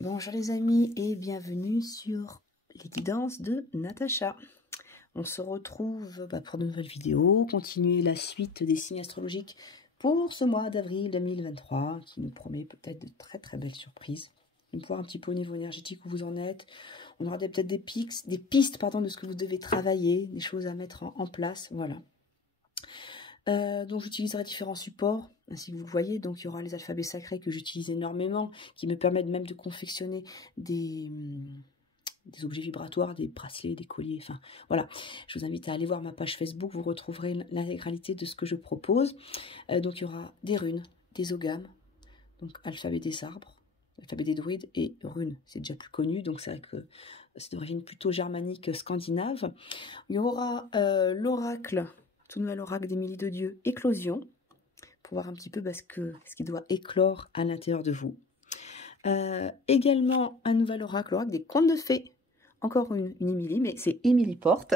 Bonjour les amis et bienvenue sur les guidances de Natacha. On se retrouve pour de nouvelles vidéos, continuer la suite des signes astrologiques pour ce mois d'avril 2023 qui nous promet peut-être de très belles surprises. On va voir un petit peu au niveau énergétique où vous en êtes. On aura peut-être des pistes de ce que vous devez travailler, des choses à mettre en place, voilà. Donc j'utiliserai différents supports, ainsi que vous le voyez. Donc il y aura les alphabets sacrés que j'utilise énormément, qui me permettent même de confectionner des objets vibratoires, des bracelets, des colliers, enfin voilà. Je vous invite à aller voir ma page Facebook, vous retrouverez l'intégralité de ce que je propose. Donc il y aura des runes, des ogames, donc alphabet des arbres, alphabet des druides et runes, c'est déjà plus connu, donc c'est vrai que c'est d'origine plutôt germanique scandinave. Il y aura l'oracle, tout nouvel oracle d'Émilie de Dieu, éclosion, pour voir un petit peu ce qui doit éclore à l'intérieur de vous. Également un nouvel oracle, l'oracle des contes de fées, encore une Émilie, mais c'est Émilie Porte.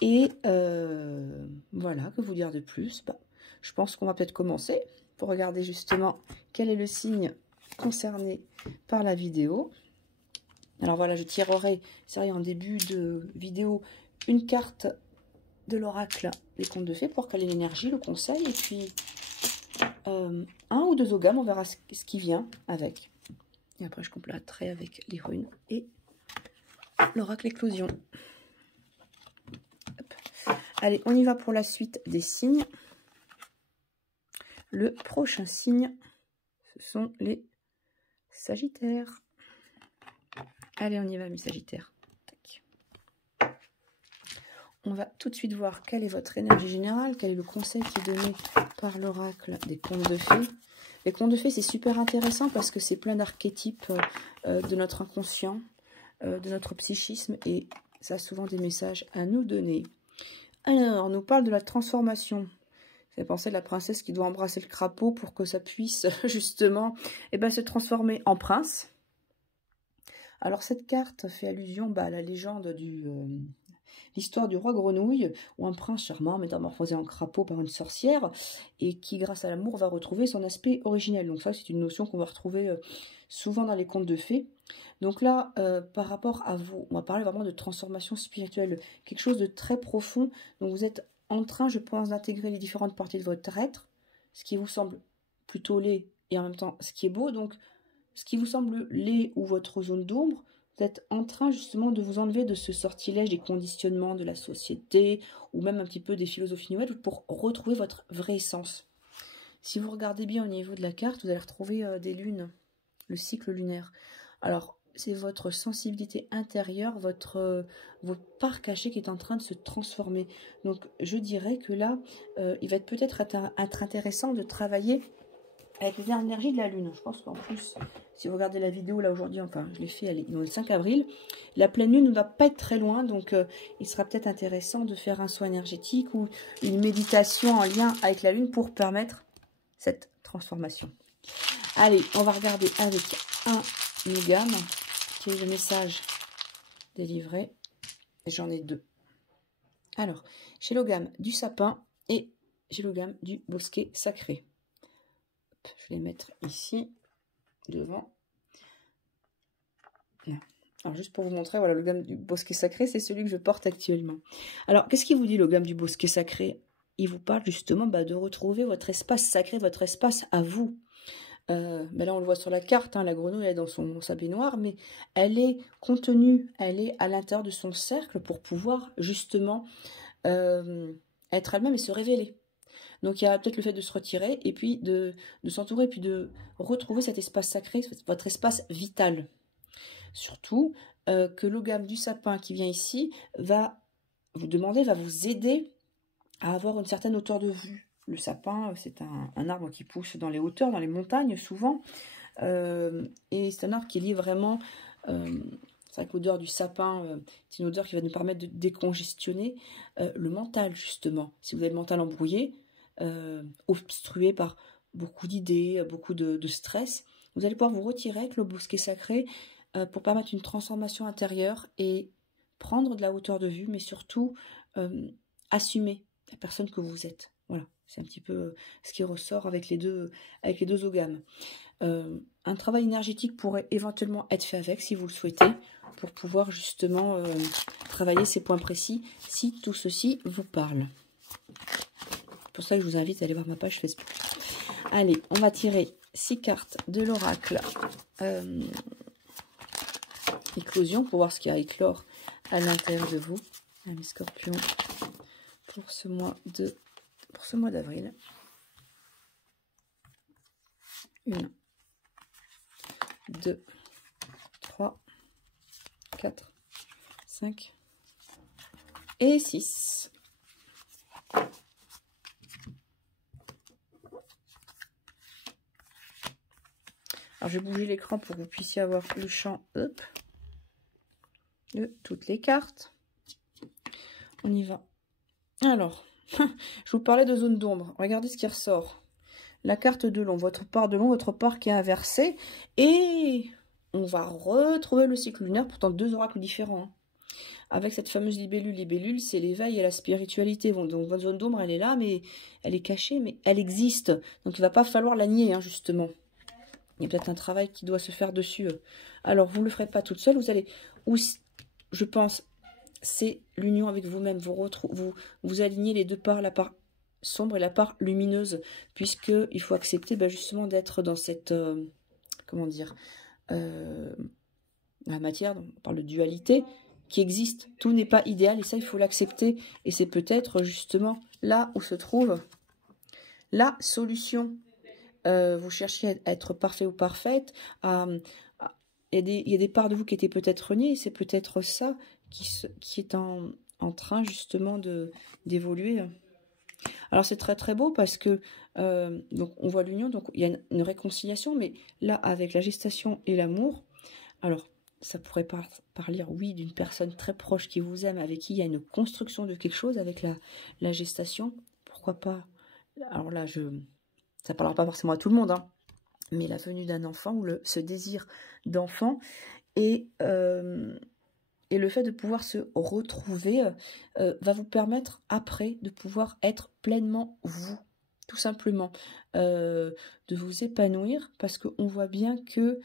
Et voilà, que vous dire de plus, je pense qu'on va peut-être commencer pour regarder justement quel est le signe concerné par la vidéo. Alors voilà, je tirerai, c'est vrai, en début de vidéo, une carte de l'oracle des contes de fées pour caler l'énergie, le conseil, et puis un ou deux ogames, on verra ce qui vient avec. Et après je compléterai avec les runes et l'oracle éclosion. Hop. Allez, on y va pour la suite des signes. Le prochain signe, ce sont les Sagittaires. Allez, on y va mes Sagittaires. On va tout de suite voir quelle est votre énergie générale, quel est le conseil qui est donné par l'oracle des contes de fées. Les contes de fées, c'est super intéressant parce que c'est plein d'archétypes de notre inconscient, de notre psychisme, et ça a souvent des messages à nous donner. Alors, on nous parle de la transformation. Vous avez pensé de la princesse qui doit embrasser le crapaud pour que ça puisse justement se transformer en prince. Alors, cette carte fait allusion à la légende l'histoire du roi Grenouille, où un prince charmant métamorphosé en crapaud par une sorcière, et qui, grâce à l'amour, va retrouver son aspect originel. Donc ça, c'est une notion qu'on va retrouver souvent dans les contes de fées. Donc là, par rapport à vous, on va parler vraiment de transformation spirituelle, quelque chose de très profond. Donc vous êtes en train, je pense, d'intégrer les différentes parties de votre être, ce qui vous semble plutôt laid, et en même temps, ce qui est beau. Donc, ce qui vous semble laid ou votre zone d'ombre, vous êtes en train justement de vous enlever de ce sortilège des conditionnements de la société ou même un petit peu des philosophies nouvelles pour retrouver votre vraie essence. Si vous regardez bien au niveau de la carte, vous allez retrouver des lunes, le cycle lunaire. Alors, c'est votre sensibilité intérieure, votre part cachée qui est en train de se transformer. Donc, je dirais que là, il va peut-être être intéressant de travailler avec les énergies de la lune. Je pense qu'en plus, si vous regardez la vidéo là aujourd'hui, enfin je l'ai fait, elle est le 5 avril, la pleine lune ne va pas être très loin, donc il sera peut-être intéressant de faire un soin énergétique ou une méditation en lien avec la lune pour permettre cette transformation. Allez, on va regarder avec un ogame, qui est le message délivré. J'en ai deux. Alors, j'ai l'ogame du sapin et j'ai l'ogame du bosquet sacré. Je vais les mettre ici, devant. Là. Alors, juste pour vous montrer, voilà, le gamme du bosquet sacré, c'est celui que je porte actuellement. Alors, qu'est-ce qu'il vous dit, le gamme du bosquet sacré? Il vous parle justement de retrouver votre espace sacré, votre espace à vous. Là, on le voit sur la carte, hein, la grenouille elle est dans sa baignoire, mais elle est contenue, elle est à l'intérieur de son cercle pour pouvoir justement être elle-même et se révéler. Donc, il y a peut-être le fait de se retirer et puis de s'entourer, puis de retrouver cet espace sacré, votre espace vital. Surtout que l'ogame du sapin qui vient ici va vous aider à avoir une certaine hauteur de vue. Le sapin, c'est un arbre qui pousse dans les hauteurs, dans les montagnes souvent. Et c'est un arbre qui est lié vraiment... c'est vrai que l'odeur du sapin, c'est une odeur qui va nous permettre de décongestionner le mental, justement. Si vous avez le mental embrouillé, obstrué par beaucoup d'idées, beaucoup de stress, vous allez pouvoir vous retirer avec le bosquet sacré pour permettre une transformation intérieure et prendre de la hauteur de vue, mais surtout assumer la personne que vous êtes. Voilà, c'est un petit peu ce qui ressort avec les deux ogames. Un travail énergétique pourrait éventuellement être fait avec, si vous le souhaitez, pour pouvoir justement travailler ces points précis, si tout ceci vous parle. C'est pour ça que je vous invite à aller voir ma page Facebook. Allez, on va tirer 6 cartes de l'oracle éclosion, pour voir ce qu'il y a à éclore à l'intérieur de vous. Mes scorpions, pour ce mois d'avril. 1, 2, 3, 4, 5 et 6. Alors, je vais bouger l'écran pour que vous puissiez avoir le champ de toutes les cartes. On y va. Alors, je vous parlais de zone d'ombre. Regardez ce qui ressort. La carte de l'ombre, votre part de l'ombre, votre part qui est inversée. Et on va retrouver le cycle lunaire, pourtant 2 oracles différents. Hein. Avec cette fameuse libellule. Libellule, c'est l'éveil et la spiritualité. Bon, donc votre zone d'ombre, elle est là, mais elle est cachée, mais elle existe. Donc il ne va pas falloir la nier, hein, justement. Il y a peut-être un travail qui doit se faire dessus. Alors, vous ne le ferez pas toute seule. Vous allez, je pense, c'est l'union avec vous-même. Vous alignez les deux parts, la part sombre et la part lumineuse, puisqu'il faut accepter justement d'être dans cette, comment dire, la matière, on parle de dualité, qui existe. Tout n'est pas idéal et ça, il faut l'accepter. Et c'est peut-être justement là où se trouve la solution. Vous cherchiez à être parfait ou parfaite. Il y a des parts de vous qui étaient peut-être reniées. C'est peut-être ça qui est en train justement d'évoluer. Alors c'est très très beau parce que donc on voit l'union, donc il y a une réconciliation, mais là avec la gestation et l'amour, alors ça pourrait parler, oui, d'une personne très proche qui vous aime, avec qui il y a une construction de quelque chose avec la gestation, pourquoi pas. Alors là, ça ne parlera pas forcément à tout le monde, hein, mais la venue d'un enfant ou ce désir d'enfant et le fait de pouvoir se retrouver va vous permettre après de pouvoir être pleinement vous, tout simplement, de vous épanouir, parce qu'on voit bien que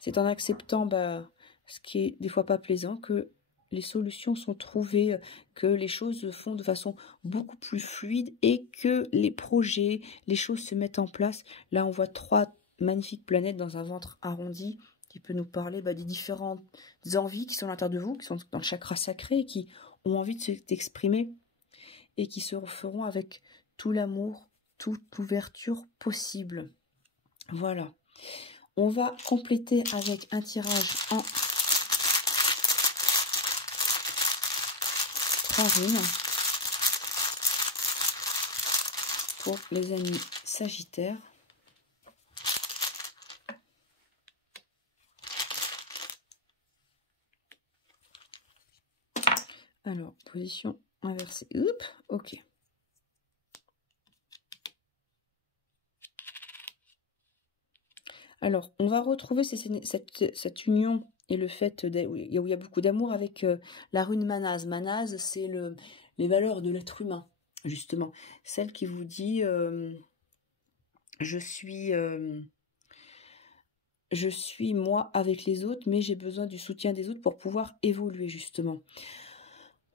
c'est en acceptant ce qui est des fois pas plaisant que les solutions sont trouvées, que les choses se font de façon beaucoup plus fluide et que les projets, les choses se mettent en place. Là, on voit 3 magnifiques planètes dans un ventre arrondi qui peut nous parler des différentes envies qui sont à l'intérieur de vous, qui sont dans le chakra sacré, et qui ont envie de s'exprimer et qui se feront avec tout l'amour, toute l'ouverture possible. Voilà. On va compléter avec un tirage en 3 runes pour les amis sagittaires. Alors, position inversée. Oups, ok. Alors, on va retrouver cette union et le fait où il y a beaucoup d'amour avec la rune Manaz. Manaz, c'est les valeurs de l'être humain, justement. Celle qui vous dit je suis moi avec les autres, mais j'ai besoin du soutien des autres pour pouvoir évoluer, justement.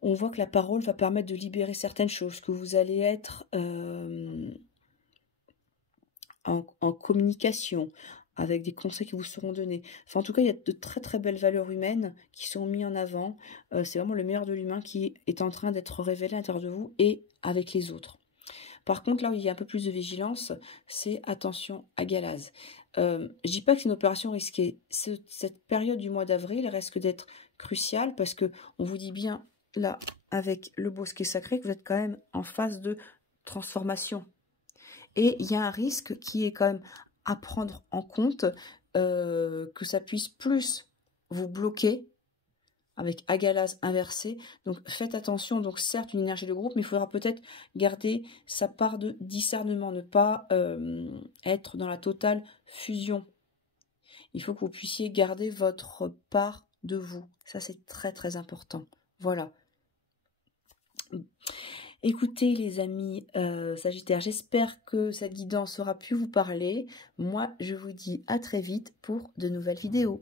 On voit que la parole va permettre de libérer certaines choses, que vous allez être en communication, avec des conseils qui vous seront donnés. Enfin, en tout cas, il y a de très très belles valeurs humaines qui sont mises en avant. C'est vraiment le meilleur de l'humain qui est en train d'être révélé à l'intérieur de vous et avec les autres. Par contre, là où il y a un peu plus de vigilance, c'est attention à Galaz. Je dis pas que c'est une opération risquée. Cette période du mois d'avril risque d'être cruciale parce que on vous dit bien, là, avec le bosquet sacré, que vous êtes quand même en phase de transformation. Et il y a un risque qui est quand même à prendre en compte, que ça puisse plus vous bloquer avec Agalaz inversé. Donc faites attention, donc certes une énergie de groupe, mais il faudra peut-être garder sa part de discernement, ne pas être dans la totale fusion. Il faut que vous puissiez garder votre part de vous. Ça c'est très très important. Voilà. Écoutez les amis Sagittaires, j'espère que cette guidance aura pu vous parler. Moi, je vous dis à très vite pour de nouvelles vidéos.